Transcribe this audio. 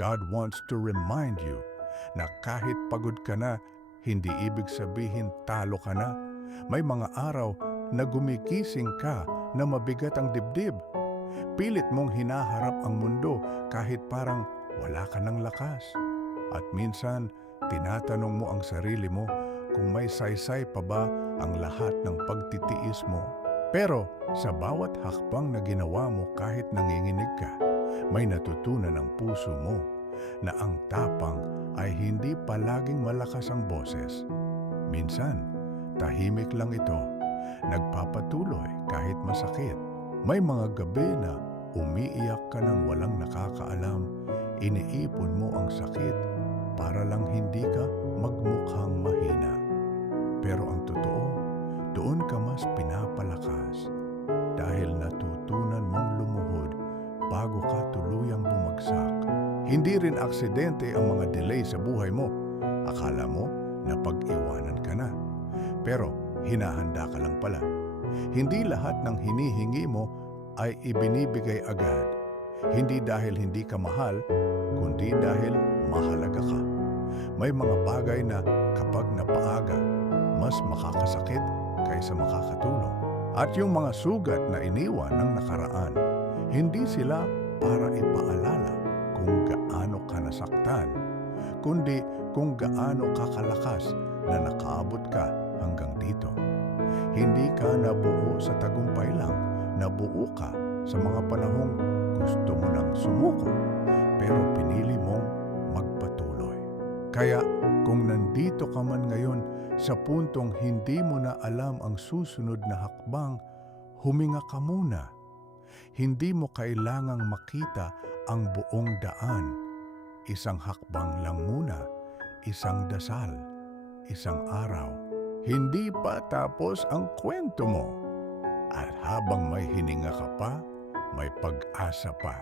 God wants to remind you na kahit pagod ka na, hindi ibig sabihin talo ka na. May mga araw na gumigising ka na mabigat ang dibdib. Pilit mong hinaharap ang mundo kahit parang wala ka ng lakas. At minsan, tinatanong mo ang sarili mo kung may saysay pa ba ang lahat ng pagtitiis mo. Pero sa bawat hakbang na ginawa mo kahit nanginginig ka, may natutunan ang puso mo na ang tapang ay hindi palaging malakas ang boses. Minsan, tahimik lang ito, nagpapatuloy kahit masakit. May mga gabi na umiiyak ka ng walang nakakaalam, iniipon mo ang sakit para lang hindi ka magmukhang mahina. Pero ang totoo, doon ka mas pinapalakas dahil natutunan mong lumuhod bago ka tuluyang bumagsak. Hindi rin aksidente ang mga delay sa buhay mo. Akala mo na pag-iwanan ka na. Pero hinahanda ka lang pala. Hindi lahat ng hinihingi mo ay ibinibigay agad. Hindi dahil hindi ka mahal, kundi dahil mahalaga ka. May mga bagay na kapag napaaga, mas makakasakit kaysa makakatulong. At yung mga sugat na iniwan ng nakaraan, hindi sila para ipaalala kung gaano ka nasaktan, kundi kung gaano ka kalakas na nakaabot ka hanggang dito. Hindi ka nabuo sa tagumpay lang, nabuo ka sa mga panahong gusto mo nang sumuko, pero pinili mong magpatuloy. Kaya kung nandito ka man ngayon sa puntong hindi mo na alam ang susunod na hakbang, huminga ka muna. Hindi mo kailangang makita ang buong daan. Isang hakbang lang muna, isang dasal, isang araw. Hindi pa tapos ang kwento mo. At habang may hininga ka pa, may pag-asa pa.